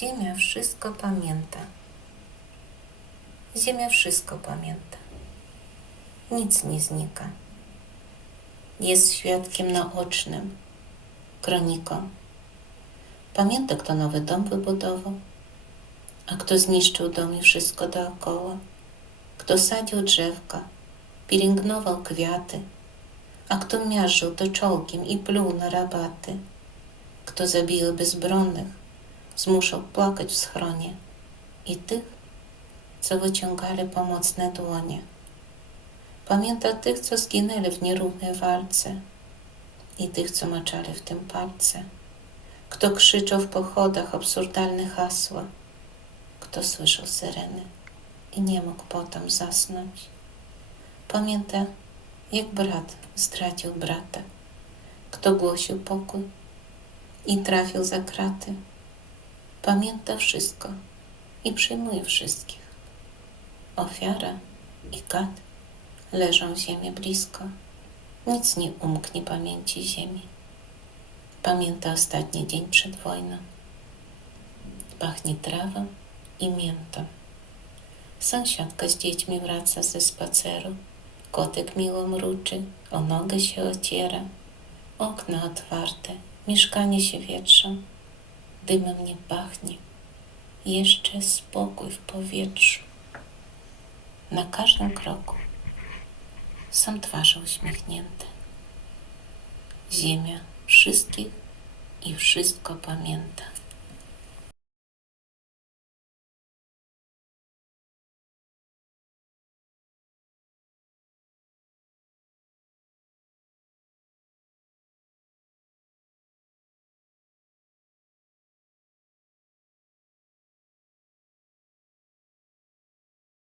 Ziemia wszystko pamięta. Ziemia wszystko pamięta. Nic nie znika. Jest świadkiem naocznym, kroniką. Pamięta, kto nowy dom wybudował, a kto zniszczył dom i wszystko dookoła. Kto sadził drzewka, pielęgnował kwiaty, a kto miażdżył to czołgiem i pluł na rabaty. Kto zabijał bezbronnych, zmuszał płakać w schronie i tych, co wyciągali pomocne dłonie. Pamięta tych, co zginęli w nierównej walce i tych, co maczali w tym palce. Kto krzyczał w pochodach absurdalne hasła, kto słyszał syreny i nie mógł potem zasnąć. Pamięta, jak brat stracił brata, kto głosił pokój i trafił za kraty. Pamięta wszystko i przyjmuje wszystkich. Ofiara i kat leżą w ziemi blisko. Nic nie umknie pamięci ziemi. Pamięta ostatni dzień przed wojną. Pachnie trawą i miętą. Sąsiadka z dziećmi wraca ze spaceru. Kotek miło mruczy, o nogę się ociera. Okna otwarte, mieszkanie się wietrzą. Dymem nie pachnie. Jeszcze spokój w powietrzu. Na każdym kroku są twarze uśmiechnięte. Ziemia wszystkich i wszystko pamięta.